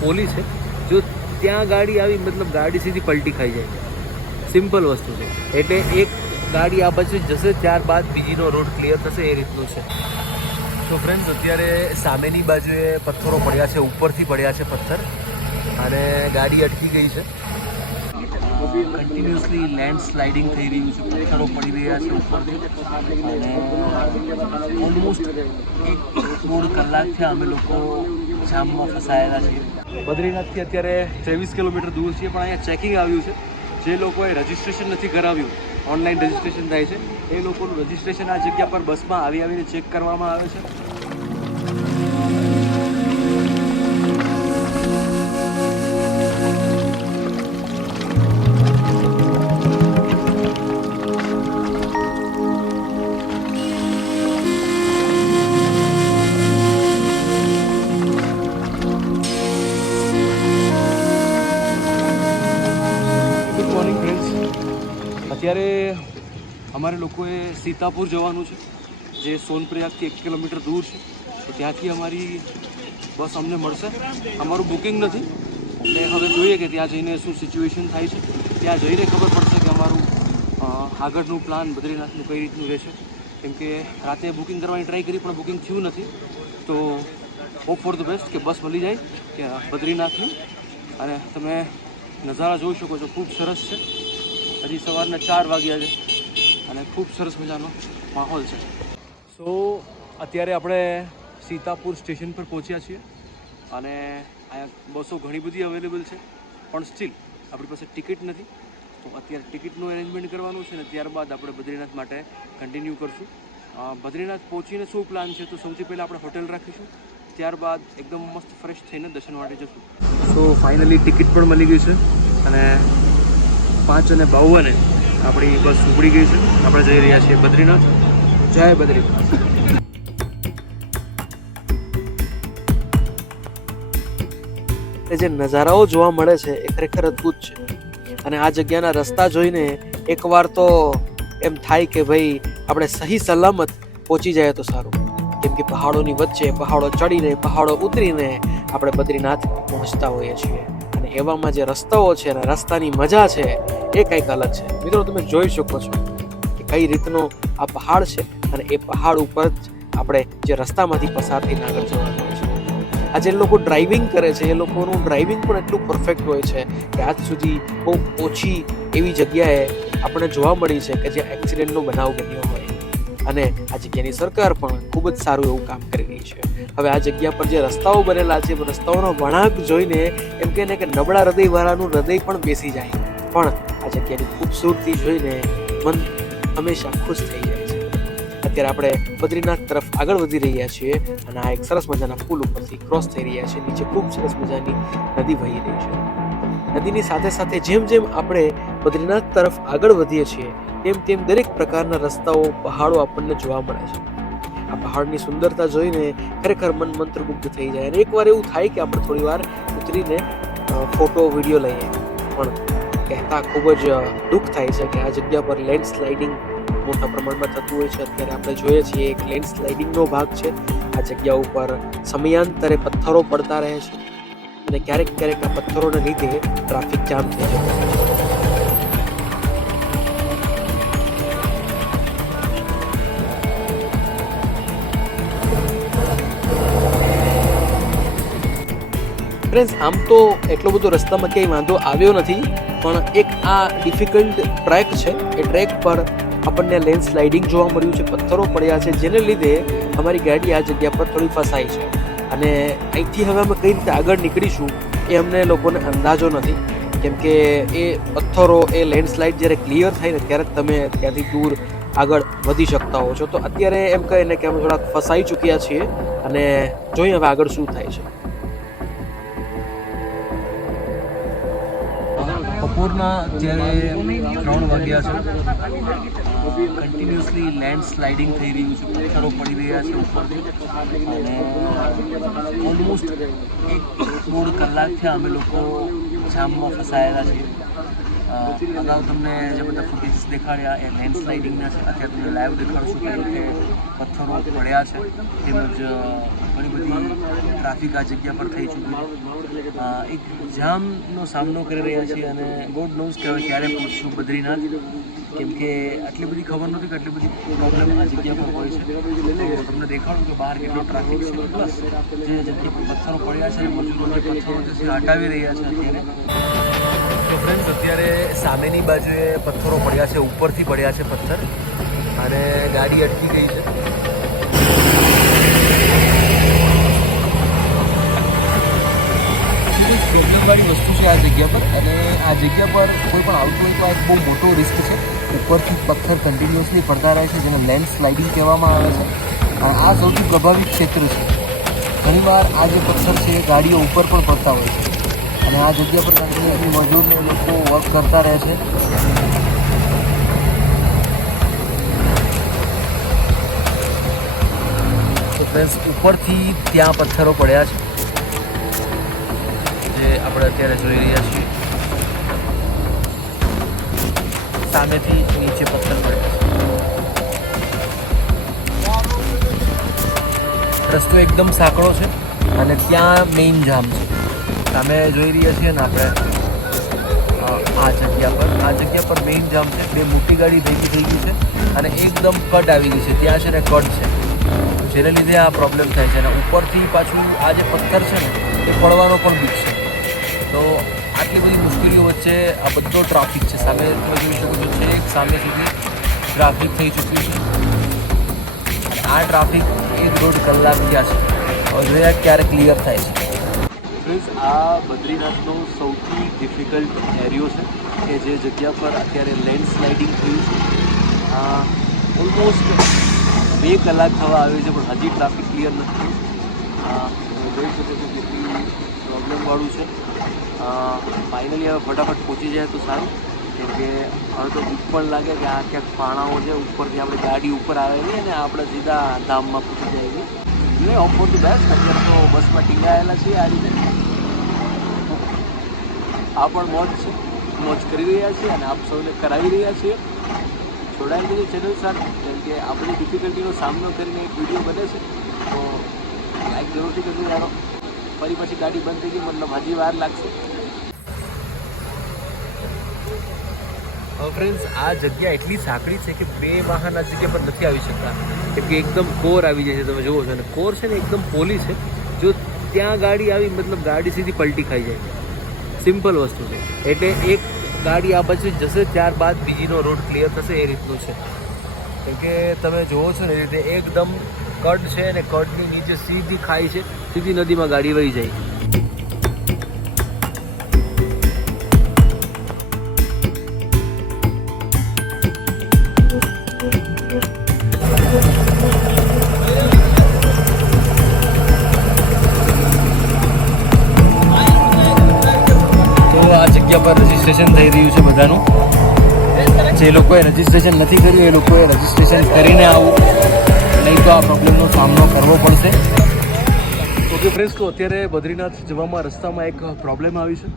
Poly છે જો ત્યાં ગાડી આવી મતલબ ગાડી સીધી પલટી ખાઈ જાય. સિમ્પલ વસ્તુ છે. એટલે એક ગાડી આ બાજુ જશે ત્યારબાદ બીજીનો રોડ ક્લિયર થશે એ રીતનું છે. તો ફ્રેન્ડ્સ અત્યારે સામેની બાજુએ પથ્થરો પડ્યા છે ઉપરથી પડ્યા છે પથ્થર અને ગાડી અટકી ગઈ છે. કન્ટિન્યુઅસલી લેન્ડ સ્લાઇડિંગ થઈ રહ્યું છે પથ્થરો પડી રહ્યા છે ઉપરથી. અને ઓલમોસ્ટ એક દોઢ કલાકથી અમે લોકો જામમાં ફસાયેલા છીએ બદ્રીનાથથી અત્યારે ત્રેવીસ કિલોમીટર દૂર છીએ પણ અહીંયા ચેકિંગ આવ્યું છે. જે લોકોએ રજિસ્ટ્રેશન નથી કરાવ્યું ઓનલાઈન રજિસ્ટ્રેશન થાય છે, એ લોકોનું રજિસ્ટ્રેશન આ જગ્યા પર બસમાં આવી આવીને ચેક કરવામાં આવે છે. ફ્રેન્ડ્સ અમારે લોકોએ સીતાપુર જવાનું છે, જે સોનપ્રયાગથી એક કિલોમીટર દૂર છે. તો ત્યાંથી અમારી બસ અમને મળશે. અમારું બુકિંગ નથી. એટલે હવે જોઈએ કે ત્યાં જઈને શું સિચ્યુએશન થાય છે. ત્યાં જઈને ખબર પડશે કે અમારું આગળનું પ્લાન બદ્રીનાથનું કઈ રીતનું રહેશે. કેમ કે રાતે બુકિંગ કરવાની ટ્રાય કરી, પણ બુકિંગ થયું નથી. તો હોપ ફોર ધ બેસ્ટ કે બસ મળી જાય, કે બદ્રીનાથની. અને તમે નજારા જોઈ શકો છો. ખૂબ સરસ છે. હજી સવારના ચાર વાગ્યા છે અને ખૂબ સરસ મજાનો માહોલ છે. સો અત્યારે આપણે સીતાપુર સ્ટેશન પર પહોંચ્યા છીએ અને અહીંયા બસો ઘણી બધી અવેલેબલ છે પણ સ્ટીલ આપણી પાસે ટિકિટ નથી. તો અત્યારે ટિકિટનું એરેન્જમેન્ટ કરવાનું છે અને ત્યારબાદ આપણે બદ્રીનાથ માટે કન્ટિન્યુ કરશું. બદ્રીનાથ પહોંચીને શું પ્લાન છે તો સૌથી પહેલાં આપણે હોટેલ રાખીશું ત્યારબાદ એકદમ મસ્ત ફ્રેશ થઈને દર્શન માટે જશું. સો ફાઇનલી ટિકિટ પણ મળી ગઈ છે અને પાંચ અને બાવને આપણી બસ ઉપડી ગઈ છે. આપણે જઈ રહ્યા છીએ બદ્રીનાથ. જય બદ્રીનાથ. જે નજારાઓ જોવા મળે છે એ ખરેખર અદ્ભુત છે. અને આ જગ્યાના રસ્તા જોઈને એકવાર તો એમ થાય કે ભાઈ, આપણે સહી સલામત પહોંચી જાય તો સારું. કેમ કે પહાડોની વચ્ચે પહાડો ચડીને, પહાડો ઉતરીને આપણે બદ્રીનાથ પહોંચતા હોઈએ છીએ. એવામાં જે રસ્તાઓ છે અને રસ્તાની મજા છે એ કંઈક અલગ છે. મિત્રો, તમે જોઈ શકો છો કે કઈ રીતનો આ પહાડ છે અને એ પહાડ ઉપર જ આપણે જે રસ્તામાંથી પસાર થઈને આગળ જવાનું હોય છે. આ જે લોકો ડ્રાઇવિંગ કરે છે, એ લોકોનું ડ્રાઇવિંગ પણ એટલું પરફેક્ટ હોય છે કે આજ સુધી બહુ ઓછી એવી જગ્યાએ આપણને જોવા મળી છે કે જ્યાં એક્સિડન્ટનો બનાવ બન્યો અને આ જગ્યાની સરકાર પણ ખૂબ જ સારું એવું કામ કરી રહી છે. હવે આ જગ્યા પર જે રસ્તાઓ બનેલા છે રસ્તાઓનો વળાંક જોઈને એમ કહે ને કે નબળા હૃદયવાળાનું હૃદય પણ બેસી જાય. પણ આ જગ્યાની ખૂબસૂરતી જોઈને મન હંમેશા ખુશ થઈ જાય છે. અત્યારે આપણે બદ્રીનાથ તરફ આગળ વધી રહ્યા છીએ અને આ એક સરસ મજાના પુલ ઉપરથી ક્રોસ થઈ રહ્યા છે. નીચે ખૂબ સરસ મજાની નદી વહી રહી છે. નદીની સાથે સાથે જેમ જેમ આપણે બદ્રીનાથ તરફ આગળ વધીએ છીએ, તેમ તેમ દરેક પ્રકારના રસ્તાઓ, પહાડો આપણને જોવા મળે છે. આ પહાડની સુંદરતા જોઈને ખરેખર મન મંત્રમુગ્ધ થઈ જાય અને એકવાર એવું થાય કે આપણે થોડી વાર ઉતરીને ફોટો, વીડિયો લઈએ. પણ કહેતા ખૂબ જ દુઃખ થાય છે કે આ જગ્યા પર લેન્ડ સ્લાઇડિંગ મોટા પ્રમાણમાં થતું હોય છે. અત્યારે આપણે જોઈએ છીએ એક લેન્ડ સ્લાઇડિંગનો ભાગ છે. આ જગ્યા ઉપર સમયાંતરે પથ્થરો પડતા રહે છે. અને ક્યારેક ક્યારેક આ પથ્થરોને લીધે ટ્રાફિક જામ થઈ જતો છે. ફ્રેન્ડ્સ આમ તો એટલો બધો રસ્તામાં ક્યાંય વાંધો આવ્યો નથી, પણ એક આ ડિફિકલ્ટ ટ્રેક છે. એ ટ્રેક પર આપણને લેન્ડ સ્લાઇડિંગ જોવા મળ્યું છે. પથ્થરો પડ્યા છે, જેને લીધે અમારી ગાડી આ જગ્યા પર થોડી ફસાઈ છે. અને અહીંથી હવે અમે કઈ રીતે આગળ નીકળીશું એ અમને લોકોને અંદાજો નથી. કેમ કે એ પથ્થરો, એ લેન્ડસ્લાઇડ જ્યારે ક્લિયર થાય ને ત્યારે તમે ત્યાંથી દૂર આગળ વધી શકતા હો છો. તો અત્યારે એમ કહીને કે અમે થોડાક ફસાઈ ચૂક્યા છીએ અને જોઈએ હવે આગળ શું થાય છે. બપોરના જ્યારે ત્રણ વાગ્યા છે કન્ટિન્યુઅસલી લેન્ડ સ્લાઇડિંગ થઈ રહ્યું છે. પથ્થરો પડી રહ્યા છે ઉપરથી. અને ઓલમોસ્ટ એક દોઢ કલાકથી અમે લોકો જામમાં ફસાયેલા છીએ. અગાઉ તમને જે બધા ફૂટેજ દેખાડ્યા એ લેન્ડ સ્લાઇડિંગના છે. અત્યારે તમને લાઈવ દેખાડશું કે રીતે પથ્થરો પડ્યા છે. તેમજ ઘણી બધી ટ્રાફિક આ જગ્યા પર થઈ ચૂકી એક જામનો સામનો કરી રહ્યા છીએ અને ગોડ નોઝ કહેવાય હવે ક્યારે પહોંચશું બદ્રીનાથ. કેમ કે આટલી બધી ખબર નથી કે આટલી બધી પ્રોબ્લેમ આ જગ્યા પર હોય છે. તો તમને દેખાડું કે બહાર કેટલો ટ્રાફિક છે. પ્લસ જે જગ્યા પર પથ્થરો પડ્યા છે મજૂરો જે પથ્થરો છે હટાવી રહ્યા છે અત્યારે. તો ફ્રેન્ડ અત્યારે સામેની બાજુએ પથ્થરો પડ્યા છે ઉપરથી પડ્યા છે પથ્થર. અને ગાડી અટકી ગઈ છે. પ્રોબ્લેમવાળી વસ્તુ છે આ જગ્યા પર. અને આ જગ્યા પર કોઈ પણ આવતું હોય તો આ એક બહુ મોટો રિસ્ક ઉપરથી પથ્થર કન્ટિન્યુઅસલી પડતા રહે છે, જેને લેન્ડ સ્લાઇડિંગ કહેવામાં આવે છે. અને આ સૌથી પ્રભાવિત ક્ષેત્ર છે. ઘણીવાર આ જે પથ્થર છે, એ ગાડીઓ ઉપર પણ પડતા હોય છે. અને આ જગ્યા પર કન્ટિન્યુઅસલી મજૂરને લોકો વર્ક કરતા રહે છે. ઉપરથી ત્યાં પથ્થરો પડ્યા છે. જે આપણે અત્યારે જોઈ રહ્યા છીએ. સામેથી નીચે પથ્થર પડે રસ્તો એકદમ સાંકડો છે અને ત્યાં મેઇન જામ છે. સામે જોઈ રહ્યા છીએ ને આપણે આ જગ્યા પર. આ જગ્યા પર મેઇન જામ છે. બે મોટી ગાડી ભેગી થઈ ગઈ છે અને એકદમ કટ આવી ગઈ છે. ત્યાં છે ને કટ છે. જેને લીધે આ પ્રોબ્લેમ થાય છે અને ઉપરથી પાછું આ જે પથ્થર છે ને, એ પડવાનો પણ બીક છે. તો આટલી બધી મુશ્કેલીઓ વચ્ચે આ બધો ટ્રાફિક છે. સામે તમે જોઈ શકો સામે સુધી ટ્રાફિક થઈ ચૂક્યું છે અને આ ટ્રાફિક એક દોઢ કલાક થયા છે જોઈએ ક્યારે ક્લિયર થાય છે। ફ્રેન્ડ્સ આ બદ્રીનાથનો સૌથી ડિફિકલ્ટ એરિયો છે કે જે જગ્યા પર અત્યારે લેન્ડ સ્લાઇડિંગ થયું છે. ઓલમોસ્ટ બે કલાક થવા આવ્યો છે, પણ હજી ટ્રાફિક ક્લિયર નથી જોઈ શકો છો કેટલી પ્રોબ્લેમવાળું છે. ફાઇનલી હવે ફટાફટ પહોંચી જાય તો સારું. કેમ કે હવે તો બીક પણ લાગે કે આ ક્યાંક પાણાઓ છે, ઉપરથી આપણે ગાડી ઉપર આવેલી અને આપણે સીધા ધામમાં પૂછી જઈએ નહીં ઓફર ટુ બેસ્ટ અત્યારે તો બસમાં ટીંગાયેલા છીએ આ રીતે. આ પણ મોજ છે. મોજ કરી રહ્યા છીએ અને આપ સૌને કરાવી રહ્યા છીએ. દીધી ચેનલ સાથે. કેમ કે આપણી ડિફિકલ્ટીનો સામનો કરીને એક વીડિયો બને છે. તો લાઈક જરૂરથી કરી યારો. ફરી પછી ગાડી બંધ થઈ ગઈ, મતલબ હજી વાર લાગશે. ફ્રેન્ડ્સ આ જગ્યા એટલી સાંકડી છે કે બે વાહન આ જગ્યા પર નથી આવી શકતા. કેમ કે એકદમ કોર આવી જાય છે, તમે જુઓ છો. અને કોર છે ને એકદમ પોલી છે. જો ત્યાં ગાડી આવી, મતલબ ગાડી સીધી પલટી ખાઈ જાય. સિમ્પલ વસ્તુ છે. એટલે એક ગાડી આ બાજુ જશે, ત્યારબાદ બીજીનો રોડ ક્લિયર થશે, એ રીતનું છે. કેમ કે તમે જુઓ છો ને રીતે એકદમ કટ છે અને કટની નીચે સીધી ખાઈ છે. સીધી નદીમાં ગાડી વહી જાય. રજીસ્ટ્રેશન થઈ રહ્યું છે બધાનું. જે લોકોએ રજીસ્ટ્રેશન નથી કર્યું, એ લોકોએ રજીસ્ટ્રેશન કરીને આવવું નહીં તો આ પ્રોબ્લેમનો સામનો કરવો પડશે. ઓકે ફ્રેન્ડ્સ તો અત્યારે બદ્રીનાથ જવામાં રસ્તામાં એક પ્રોબ્લેમ આવી છે.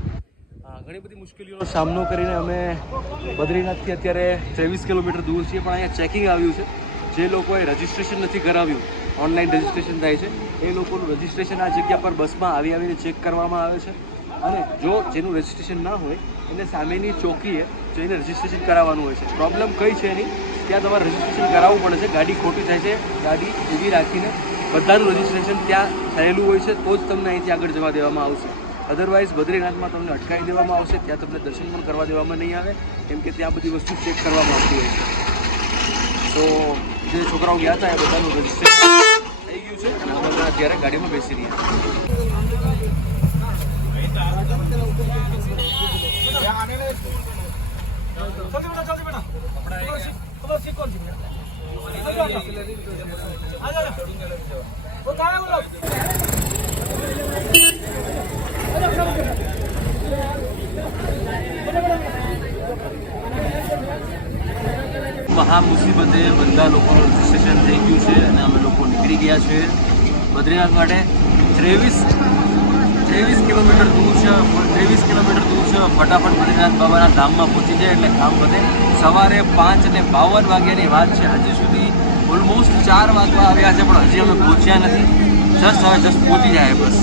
ઘણી બધી મુશ્કેલીઓનો સામનો કરીને અમે બદ્રીનાથથી અત્યારે ત્રેવીસ કિલોમીટર દૂર છીએ, પણ અહીંયા ચેકિંગ આવ્યું છે. જે લોકોએ રજીસ્ટ્રેશન નથી કરાવ્યું ઓનલાઈન રજીસ્ટ્રેશન થાય છે, એ લોકોનું રજીસ્ટ્રેશન આ જગ્યા પર બસમાં આવી આવીને ચેક કરવામાં આવે છે. અને જો જેનું રજીસ્ટ્રેશન ના હોય, એને સામેની ચોકીએ જઈને રજીસ્ટ્રેશન કરાવવાનું હોય છે. પ્રોબ્લેમ કઈ છે એની? ત્યાં તમારે રજીસ્ટ્રેશન કરાવવું પડે છે. ગાડી ખોટી થાય છે. ગાડી ઊભી રાખીને બધાનું રજીસ્ટ્રેશન ત્યાં થયેલું હોય છે. તો જ તમને અહીંથી આગળ જવા દેવામાં આવશે. અધરવાઇઝ બદ્રીનાથમાં તમને અટકાવી દેવામાં આવશે. ત્યાં તમને દર્શન પણ કરવા દેવામાં નહીં આવે. કેમ કે ત્યાં બધી વસ્તુ ચેક કરવામાં આવતી હોય છે. તો જે છોકરાઓ ગયા હતા, એ બધાનું રજીસ્ટ્રેશન થઈ ગયું છે. અને અમે અત્યારે ગાડીમાં બેસી રહ્યા મહા મુસીબતે બધા લોકોનું રજીસ્ટ્રેશન થઈ ગયું છે અને અમે લોકો નીકળી ગયા છે બદ્રીનાથ માટે ત્રેવીસ ત્રેવીસ કિલોમીટર દૂર છે ત્રેવીસ કિલોમીટર દૂર છે, ફટાફટ બદ્રીનાથ બાબાના ધામમાં પહોંચી જાય એટલે કામ વધે સવારે પાંચ અને બાવન વાગ્યાની વાત છે. હજી સુધી ઓલમોસ્ટ ચાર વાગવા આવ્યા છે, પણ હજી અમે પહોંચ્યા નથી. જસ્ટ હવે જસ્ટ પહોંચી જાય, બસ.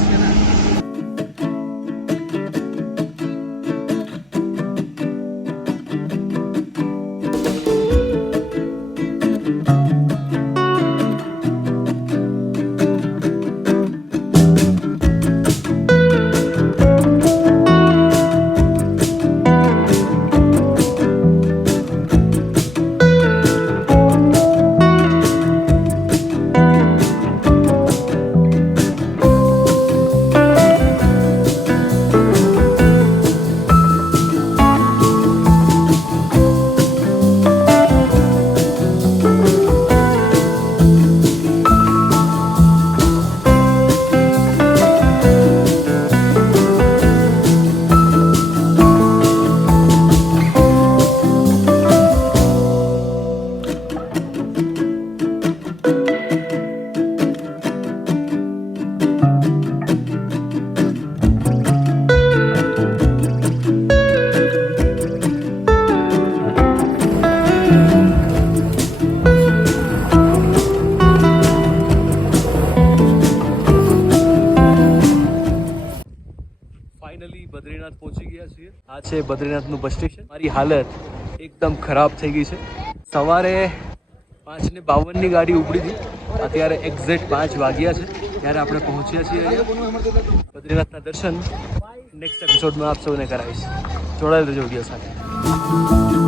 બદ્રીનાથનું બસ સ્ટેશન. મારી હાલત એકદમ ખરાબ થઈ ગઈ છે. સવારે પાંચ ને બાવનની ગાડી ઉપડી હતી. અત્યારે એક્ઝેક્ટ પાંચ વાગ્યા છે. ત્યારે આપણે પહોંચ્યા છીએ બદ્રીનાથના દર્શન. નેક્સ્ટ એપિસોડમાં આપ સૌને કરાવીશ. જોડાયેલ રહેજો વીડિયો સાથે.